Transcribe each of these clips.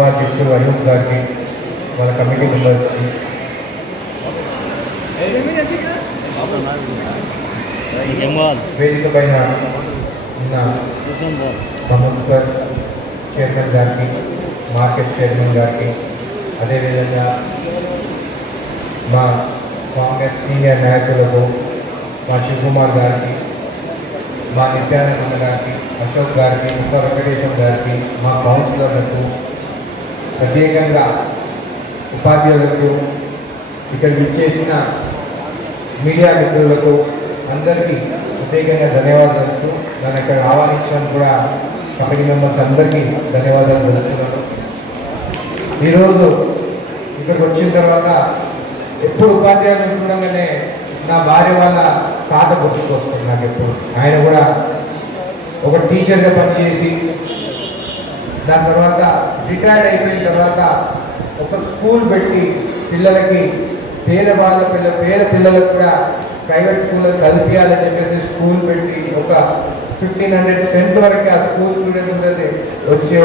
సభ అధ్యక్షుడు అయూబ్ గారికి మన కమిటీ మెంబర్స్కి వేదిక పైన ఉన్న చైర్మన్ గారికి మార్కెట్ చైర్మన్ గారికి అదేవిధంగా మా కాంగ్రెస్ సీనియర్ నాయకులకు మా శివకుమార్ గారికి మా నిత్యానంద గారికి అశోక్ గారికి ముఖ్య వెంకటేశం గారికి మా కౌన్సిలర్లకు ప్రత్యేకంగా ఉపాధ్యాయులకు ఇక్కడ విచ్చేసిన మీడియా మిత్రులకు అందరికీ ప్రత్యేకంగా ధన్యవాదాలు నన్ను ఇక్కడ ఆహ్వానించడం కూడా కమిటీ మెంబర్స్ అందరికీ ధన్యవాదాలు తెలుస్తున్నాను ఈరోజు ఇక్కడికి వచ్చిన తర్వాత ఎప్పుడు ఉపాధ్యాయులు ఉంటుండగానే నా భార్య వాళ్ళ తాత వస్తుంది నాకు ఎప్పుడు ఆయన కూడా ఒక టీచర్గా పనిచేసి దాని తర్వాత రిటైర్డ్ అయిపోయిన తర్వాత ఒక స్కూల్ పెట్టి పిల్లలకి పేద వాళ్ళ పిల్ల పేద పిల్లలకు కూడా ప్రైవేట్ స్కూల్లో చదివించాలని చెప్పేసి స్కూల్ పెట్టి ఒక ఫిఫ్టీన్ హండ్రెడ్ టెన్త్ వరకు ఆ స్కూల్ స్టూడెంట్స్ ఉంటుంది వచ్చే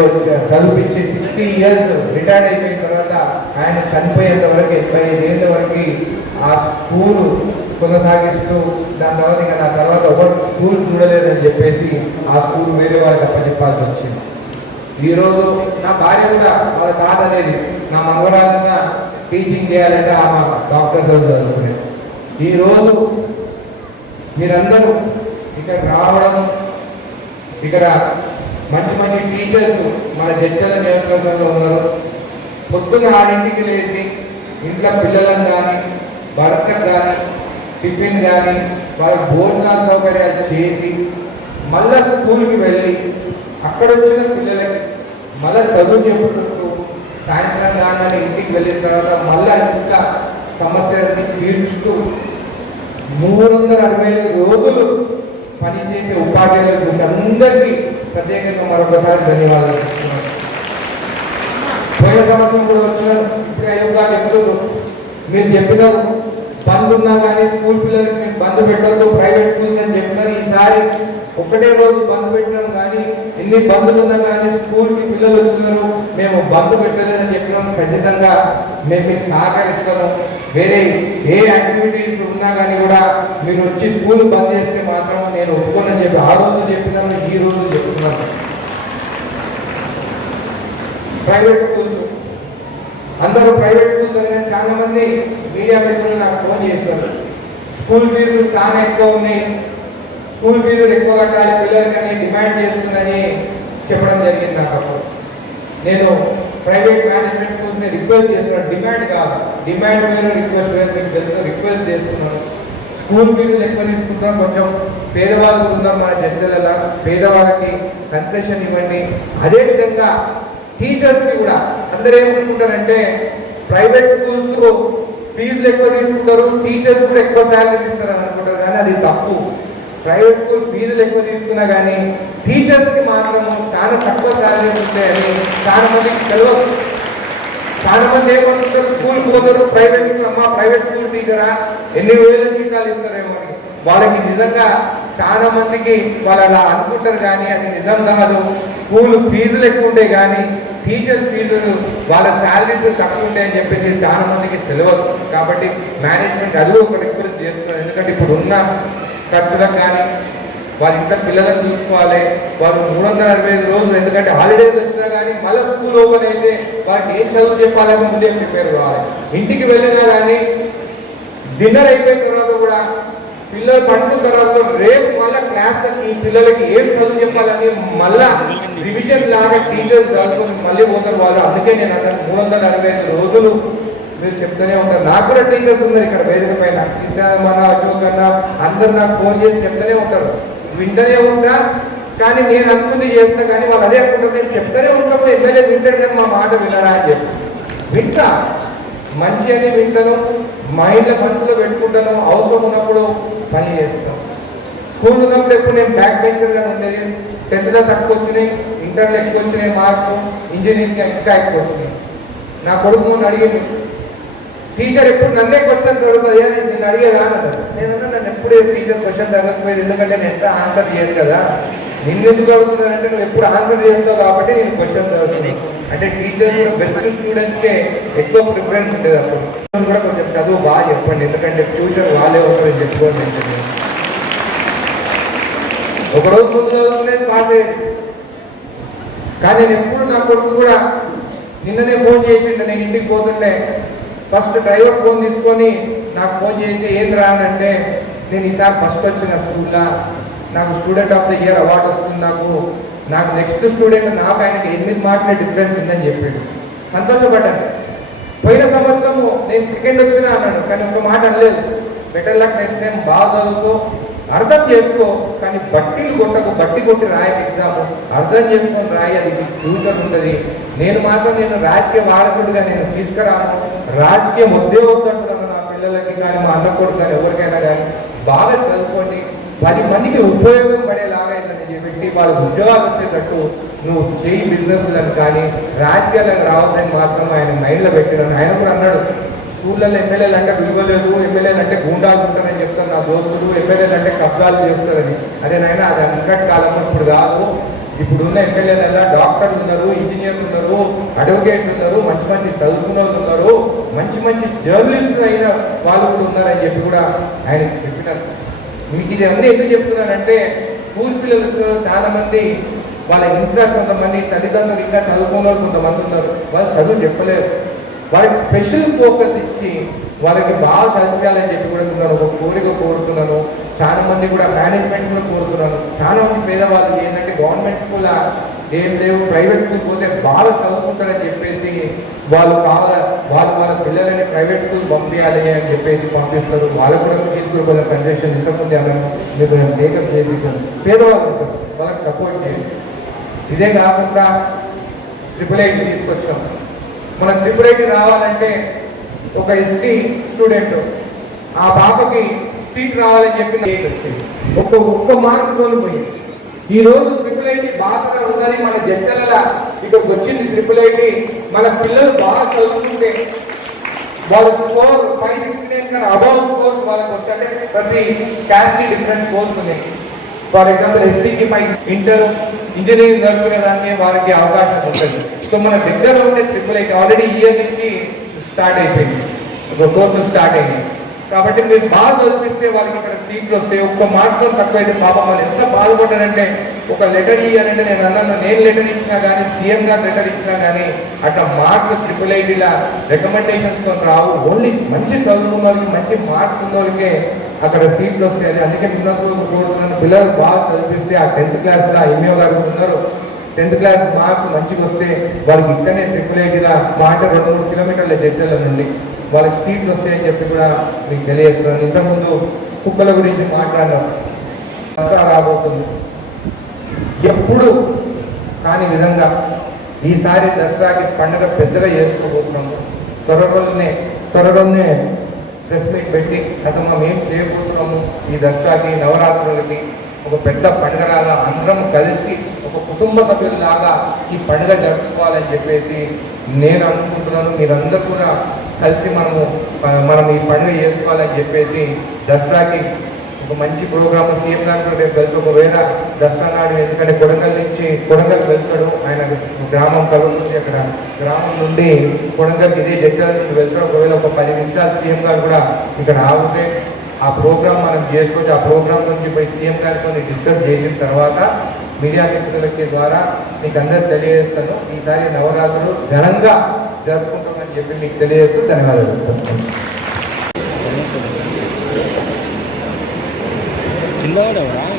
చదివించి సిక్స్టీ ఇయర్స్ రిటైర్డ్ అయిపోయిన తర్వాత ఆయన చనిపోయేంత వరకు ఎనభై ఏళ్ళ వరకు ఆ స్కూల్ కొనసాగిస్తూ దాని తర్వాత ఇంకా నా తర్వాత ఒక స్కూల్ చూడలేదని చెప్పేసి ఆ స్కూల్ వేరే వాళ్ళకి అప్పచెప్పాల్సి వచ్చింది ఈరోజు నా భార్య కూడా వాళ్ళ అనేది నా మనవరాలన్న టీచింగ్ చేయాలంటే ఆమె డాక్టర్ చదువుతుంది ఈరోజు మీరందరూ ఇక్కడ రావడం ఇక్కడ మంచి మంచి టీచర్స్ మన జడ్జల నియోజకవర్గంలో ఉన్నారు పొద్దున ఆరింటికి లేచి ఇంట్లో పిల్లలను కానీ భర్త కానీ టిఫిన్ కానీ వాళ్ళ భోజనాల సౌకర్యాలు చేసి మళ్ళా స్కూల్కి వెళ్ళి అక్కడ వచ్చిన పిల్లలకి మళ్ళీ చదువు చెప్పుకుంటూ సాయంత్రం కానీ ఇంటికి వెళ్ళిన తర్వాత మళ్ళీ ఇంకా సమస్యలని తీర్చుతూ మూడు వందల అరవై ఐదు రోజులు పనిచేసే ఉపాధ్యాయులకు అందరికీ ప్రత్యేకంగా మరొకసారి ధన్యవాదాలు పోయిన సంవత్సరం కూడా వచ్చిన ప్రయోగా ఎప్పుడు మీరు చెప్పినారు బంద్ ఉన్నా కానీ స్కూల్ పిల్లలకి బంద్ పెట్టద్దు ప్రైవేట్ స్కూల్స్ అని చెప్పినారు ఈసారి ఒకటే రోజు బంద్ పెట్టడం కానీ ఇన్ని బంధులు ఉన్నా కానీ స్కూల్కి పిల్లలు వచ్చినారు మేము బంధు పెట్టలేదని చెప్పినాము ఖచ్చితంగా మేము మీకు సహకరిస్తాము వేరే ఏ యాక్టివిటీస్ ఉన్నా కానీ కూడా మీరు వచ్చి స్కూల్ బంద్ చేస్తే మాత్రం నేను ఒప్పుకోనని చెప్పి ఆ రోజు చెప్పినాను ఈ రోజు చెప్తున్నాను ప్రైవేట్ స్కూల్స్ అందరూ ప్రైవేట్ స్కూల్స్ అనేది చాలా మంది మీడియా పెట్టుకుని నాకు ఫోన్ చేస్తారు స్కూల్ ఫీజులు చాలా ఎక్కువ ఉన్నాయి స్కూల్ ఫీజులు ఎక్కువ కట్టాలి పిల్లలకి డిమాండ్ చేస్తుందని చెప్పడం జరిగింది నాకు అప్పుడు నేను ప్రైవేట్ మేనేజ్మెంట్ స్కూల్స్ని రిక్వెస్ట్ చేస్తున్నాను డిమాండ్ కాదు డిమాండ్ మీద రిక్వెస్ట్ మీకు తెలుసు రిక్వెస్ట్ చేస్తున్నాను స్కూల్ ఫీజులు ఎక్కువ తీసుకుంటాం కొంచెం పేదవాళ్ళు ఉందాం మన చర్చలలో పేదవాళ్ళకి కన్సెషన్ ఇవ్వండి అదేవిధంగా టీచర్స్కి కూడా అందరూ ఏమనుకుంటారంటే ప్రైవేట్ స్కూల్స్ ఫీజులు ఎక్కువ తీసుకుంటారు టీచర్స్ కూడా ఎక్కువ శాలరీ ఇస్తారు అనుకుంటారు కానీ అది తప్పు ప్రైవేట్ స్కూల్ ఫీజులు ఎక్కువ తీసుకున్నా కానీ టీచర్స్కి మాత్రము చాలా తక్కువ శాలరీస్ ఉంటాయని చాలా మందికి తెలియదు చాలా మంది ఏమనుకుంటారు స్కూల్ పోతారు ప్రైవేట్ అమ్మా ప్రైవేట్ స్కూల్ టీచరా ఎన్ని వేల జీతాలు ఇస్తారేమో అని వాళ్ళకి నిజంగా చాలా మందికి వాళ్ళు అలా అనుకుంటారు కానీ అది నిజం కాదు స్కూల్ ఫీజులు ఎక్కువ ఉంటాయి కానీ టీచర్ ఫీజులు వాళ్ళ శాలరీస్ తక్కువ ఉంటాయని చెప్పేసి చాలా మందికి తెలియదు కాబట్టి మేనేజ్మెంట్ అది ఒకటి ఎక్కువ చేస్తున్నారు ఎందుకంటే ఇప్పుడు ఉన్న ఖర్చులకు కానీ వారి ఇంట్లో పిల్లలను చూసుకోవాలి వారు మూడు వందల అరవై ఐదు రోజులు ఎందుకంటే హాలిడేస్ వచ్చినా కానీ మళ్ళీ స్కూల్ ఓపెన్ అయితే వారికి ఏం చదువు చెప్పాలని ముందే ప్రిపేర్ కావాలి ఇంటికి వెళ్ళినా కానీ డిన్నర్ అయిపోయిన తర్వాత కూడా పిల్లలు పండిన తర్వాత రేపు మళ్ళీ క్లాస్లకి పిల్లలకి ఏం చదువు చెప్పాలని మళ్ళా రివిజన్ లాగా టీచర్స్ చదువుకొని మళ్ళీ పోతారు వాళ్ళు అందుకే నేను అతను మూడు వందల అరవై ఐదు రోజులు మీరు చెప్తూనే ఉంటారు నాకు కూడా టీచర్స్ ఉన్నారు ఇక్కడ వేదిక పైన మన అశోకన్నా అందరు నాకు ఫోన్ చేసి చెప్తూనే ఉంటారు వింటనే ఉంటా కానీ నేను అనుకుంది చేస్తా కానీ వాళ్ళు అదే అనుకుంటారు నేను చెప్తూనే ఉంటాము ఎమ్మెల్యే వింటాడు కానీ మా మాట వినడా అని చెప్పి వింటా మంచి అని వింటాను మా ఇంట్లో మనసులో పెట్టుకుంటాను అవసరం ఉన్నప్పుడు పని చేస్తాం స్కూల్ ఉన్నప్పుడు ఎప్పుడు నేను బ్యాక్ బెంచర్గా ఉండేది టెన్త్లో తక్కువ వచ్చినాయి ఇంటర్లో ఎక్కువ వచ్చినాయి మార్క్స్ ఇంజనీరింగ్ ఇంకా ఎక్కువ వచ్చినాయి నా కొడుకు అడిగింది టీచర్ ఎప్పుడు నన్నే క్వశ్చన్ అడుగుతుంది నేను అడిగేదా అన్నది నేను నన్ను ఎప్పుడే టీచర్ క్వశ్చన్ అడగకపోయేది ఎందుకంటే నేను ఎంత ఆన్సర్ చేయను కదా నిన్ను ఎందుకు అడుగుతున్నానంటే నువ్వు ఎప్పుడు ఆన్సర్ చేస్తావు కాబట్టి నేను క్వశ్చన్ అడుగుతున్నాను అంటే టీచర్ బెస్ట్ స్టూడెంట్కే ఎక్కువ ప్రిఫరెన్స్ ఉంటుంది అప్పుడు కూడా కొంచెం చదువు బాగా చెప్పండి ఎందుకంటే ఫ్యూచర్ వాళ్ళే ఒకరు చెప్పుకోవాలి ఒకరోజు ముందు బాగా కానీ నేను ఎప్పుడు నా కొడుకు కూడా నిన్ననే ఫోన్ చేసిండు నేను ఇంటికి పోతుండే ఫస్ట్ డ్రైవర్ ఫోన్ తీసుకొని నాకు ఫోన్ చేసి ఏంద్రా అని అంటే నేను ఈసారి ఫస్ట్ వచ్చిన స్కూల్లో నాకు student of the year award వస్తుంది నాకు నాకు నెక్స్ట్ స్టూడెంట్ నాకు ఆయనకి ఎనిమిది మార్కుల డిఫరెన్స్ ఉందని చెప్పాడు సంతోషపడ్డాను పోయిన సంవత్సరము నేను సెకండ్ వచ్చినా అన్నాడు కానీ ఒక మాట అనలేదు బెటర్ లక్ నెక్స్ట్ టైం బాగా చదువుతూ అర్థం చేసుకో కానీ బట్టీలు కొట్టకు బట్టి కొట్టి రాయని ఎగ్జామ్ అర్థం చేసుకొని రాయి అది ఫ్యూచర్ ఉంటుంది నేను మాత్రం నేను రాజకీయ వారసుడిగా నేను తీసుకురాను రాజకీయ వద్దే వద్దంటున్నాను నా పిల్లలకి కానీ మా అన్న కొడుకు కానీ ఎవరికైనా కానీ బాగా చదువుకోండి పది మందికి ఉపయోగం పడేలాగా అయిందని చెప్పి వాళ్ళు ఉద్యోగాలు వచ్చేటట్టు నువ్వు చేయి బిజినెస్ కానీ రాజకీయాలకు రావద్దని మాత్రం ఆయన మైండ్లో పెట్టినాను ఆయన కూడా అన్నాడు ఊళ్ళలో ఎమ్మెల్యేలు అంటే విలువలేదు ఎమ్మెల్యేలు అంటే గూండాలు ఉంటారని చెప్తారు నా దోస్తులు ఎమ్మెల్యేలు అంటే కబ్జాలు చేస్తారని అదే నాయన అది అంకట్ కాలం ఇప్పుడు కాదు ఇప్పుడున్న ఎమ్మెల్యేలలో డాక్టర్లు ఉన్నారు ఇంజనీర్లు ఉన్నారు అడ్వకేట్లు ఉన్నారు మంచి మంచి చదువుకున్న వాళ్ళు ఉన్నారు మంచి మంచి జర్నలిస్టులు అయిన వాళ్ళు కూడా ఉన్నారని చెప్పి కూడా ఆయన చెప్పినారు మీకు ఇది అన్నీ ఎందుకు చెప్తున్నానంటే స్కూల్ పిల్లలు చాలామంది వాళ్ళ ఇంట్లో కొంతమంది తల్లిదండ్రులు ఇంకా చదువుకున్న వాళ్ళు కొంతమంది ఉన్నారు వాళ్ళు చదువు చెప్పలేరు వారికి స్పెషల్ ఫోకస్ ఇచ్చి వాళ్ళకి బాగా చదివించాలని చెప్పి కూడా ఒక కోరిక కోరుతున్నాను చాలా మంది కూడా మేనేజ్మెంట్ కూడా కోరుతున్నాను చాలా మంది పేదవాళ్ళు ఏంటంటే గవర్నమెంట్ స్కూల్ ఏం లేవు ప్రైవేట్ స్కూల్ పోతే బాగా చదువుకుంటారని చెప్పేసి వాళ్ళు కావాల వాళ్ళు వాళ్ళ పిల్లలని ప్రైవేట్ స్కూల్ పంపించాలి అని చెప్పేసి పంపిస్తారు వాళ్ళు కూడా తీసుకోవాలి కండిషన్ కన్జెషన్ ఇంతకుముందు ఆమె మేకప్ చేపించాను పేదవాళ్ళు వాళ్ళకి సపోర్ట్ చేయండి ఇదే కాకుండా ట్రిపుల్ ఎయిట్ తీసుకొచ్చాం మన ట్రిపుల్ రావాలంటే ఒక ఎస్టీ స్టూడెంట్ ఆ పాపకి సీట్ రావాలని చెప్పి ఒక్క ఒక్క మార్క్ కోల్పోయింది ఈ రోజు ట్రిపుల్ ఐటీ బాగా ఉందని మన జట్టల ఇక్కడికి వచ్చింది ట్రిపుల్ ఐటీ మన పిల్లలు బాగా చదువుకుంటే వాళ్ళ score five sixty nine above score వాళ్ళకి వస్తే ప్రతి క్యాస్ట్ డిఫరెంట్ స్కోర్స్ ఉన్నాయి ఫర్ ఎగ్జాంపుల్ ఎస్టీకి ఫైవ్ ఇంటర్ ఇంజనీరింగ్ దానికి వారికి అవకాశం ఉంటుంది సో మన దగ్గర ఉండే ట్రిపుల్ ఐకి ఆల్రెడీ ఇయర్ నుంచి స్టార్ట్ అయిపోయింది ఒక కోర్సు స్టార్ట్ అయింది కాబట్టి మీరు బాగా చదివిస్తే వాళ్ళకి ఇక్కడ సీట్లు వస్తాయి ఒక్క మార్కులు తక్కువైతే పాపం వాళ్ళు ఎంత బాధపడ్డారంటే ఒక లెటర్ ఇవ్వాలంటే e నేను అన్నాను నేను లెటర్ ఇచ్చినా కానీ సీఎం గారు లెటర్ ఇచ్చినా కానీ అట్లా మార్క్స్ ట్రిపుల్ ఐటీలా రికమెండేషన్స్ కొన్ని రావు ఓన్లీ మంచి చదువుకున్న వాళ్ళకి మంచి మార్క్స్ ఉన్న వాళ్ళకే అక్కడ సీట్లు వస్తాయి అందుకే ముందు కోరుతున్నాను పిల్లలు బాగా చదివిస్తే ఆ టెన్త్ క్లాస్లో ఎంఏ గారు ఉన్నారు టెన్త్ క్లాస్ మార్క్స్ మంచిగా వస్తే వాళ్ళకి ఇక్కడనే ట్రిపుల్ ఐటీలా మాట రెండు మూడు కిలోమీటర్ల జడ్జల నుండి వాళ్ళకి సీట్లు వస్తాయని చెప్పి కూడా మీకు తెలియజేస్తున్నాను ఇంతకుముందు కుక్కల గురించి మాట్లాడినాం రాబోతుంది ఎప్పుడు కాని విధంగా ఈసారి దసరాకి పండుగ పెద్దగా చేసుకోబోతున్నాము త్వరలోనే త్వరలోనే ప్రెస్ మీట్ పెట్టి గతంగా మేము చేయబోతున్నాము ఈ దసరాకి నవరాత్రులకి ఒక పెద్ద పండుగలాగా అందరం కలిసి ఒక కుటుంబ సభ్యులలాగా ఈ పండుగ జరుపుకోవాలని చెప్పేసి నేను అనుకుంటున్నాను మీరందరూ కూడా కలిసి మనము మనం ఈ పండుగ చేసుకోవాలని చెప్పేసి దసరాకి ఒక మంచి ప్రోగ్రామ్ సీఎం గారు కూడా రేపు వెళ్తూ ఒకవేళ దసరా నాడు ఎందుకంటే కొడంగల్ నుంచి కొడంగల్ వెళ్తాడు ఆయన గ్రామం కలుగుతుంది అక్కడ గ్రామం నుండి కొడంగల్ ఇదే జడ్చల నుంచి వెళ్తాడు ఒకవేళ ఒక పది నిమిషాలు సీఎం గారు కూడా ఇక్కడ ఆగితే ఆ ప్రోగ్రామ్ మనం చేసుకోవచ్చు ఆ ప్రోగ్రామ్ నుంచి పోయి సీఎం గారితో డిస్కస్ చేసిన తర్వాత మీడియా మిత్రులకి ద్వారా మీకు అందరూ తెలియజేస్తాను ఈసారి నవరాత్రులు ఘనంగా జరుపుకుంటామని చెప్పి మీకు తెలియజేస్తూ ధన్యవాదాలు ಇಲ್ಲವರವರಾ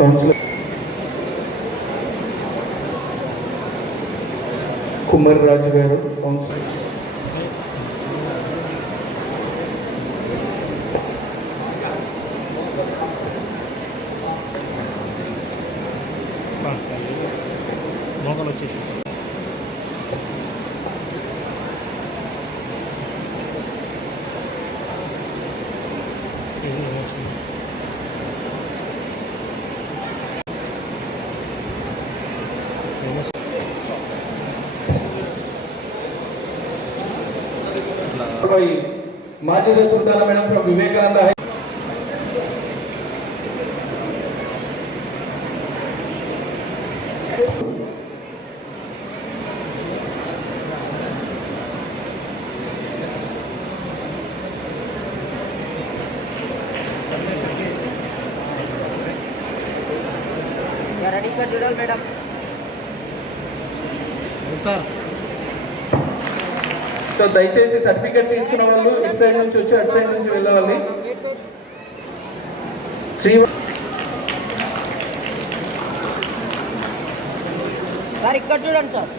కౌన్సిలర్ కుమార్ రాజు గారు కౌన్సిలర్ भाई माजिद सुल्ताना मैडम फ्रॉम विवेकानंद है मैडम सर సో దయచేసి సర్టిఫికెట్ తీసుకున్న వాళ్ళు ఇటు సైడ్ నుంచి వచ్చి అటు సైడ్ నుంచి వెళ్ళవాలి శ్రీ సార్ ఇక్కడ చూడండి సార్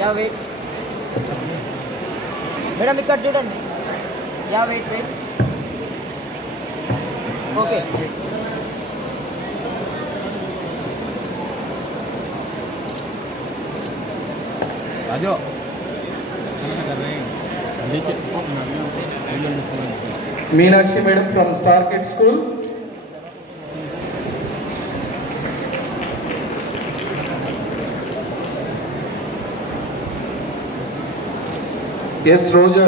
యా వెయిట్ మేడం ఇక్కడ చూడండి yeah wait wait okay Raju Meenakshi madam from Star Kid school yes Roja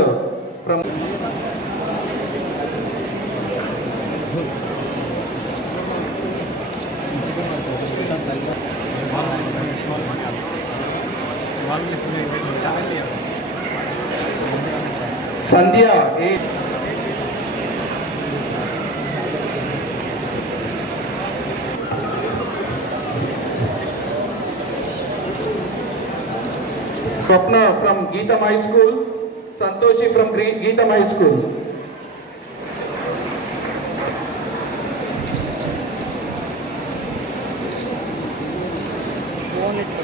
from Sandhya, Swapna from Geetam High School, Santoshi from Geetam High School. It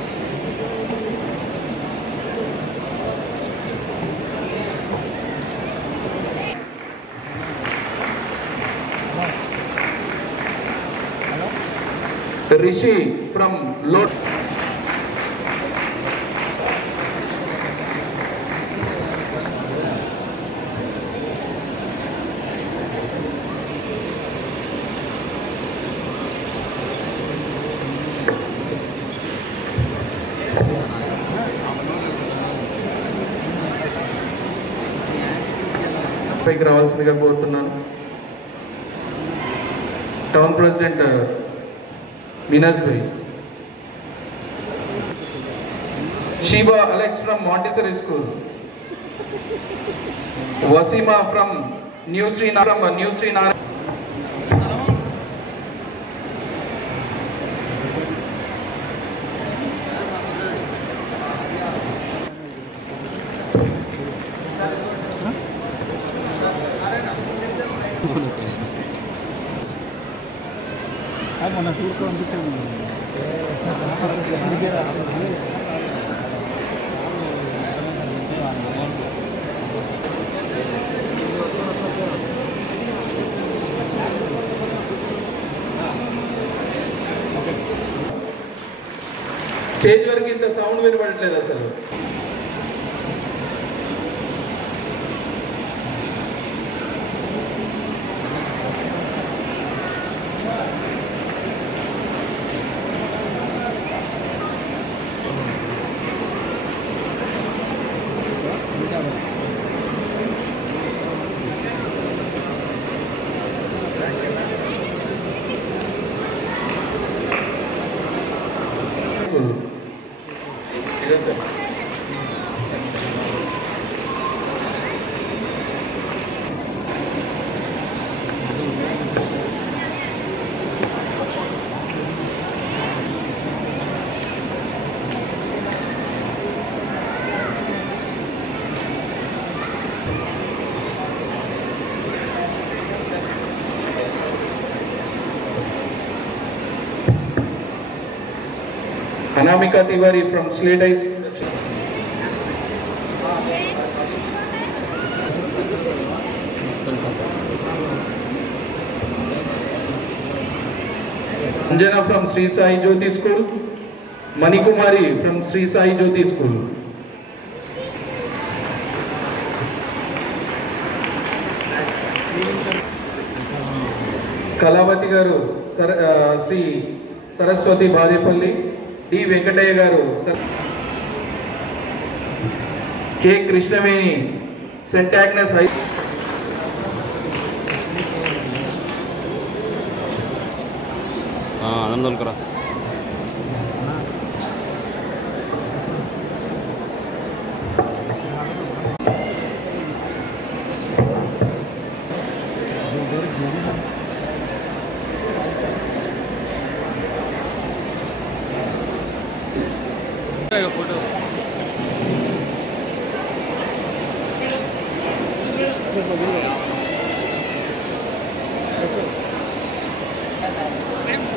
Rishi from లో పైకి రావాల్సిందిగా కోరుతున్నాను town president Minajbhai. Shiva Alex from Montessori School. Wasima from New Srinaram, New Srinaram. టూర్కి పంపించాము stage వరకు ఇంత sound వినపడట్లేదు అసలు Anamika Tiwari from slate I Anjana from Shri Sai Jyothi school Manikumari from Shri Sai Jyothi school Kalavathi garu సర Shri Saraswathi Badepalli D Venkataiah garu K Krishnaveni saint Agnes high ఆనందోల్కరా 没事，拜拜。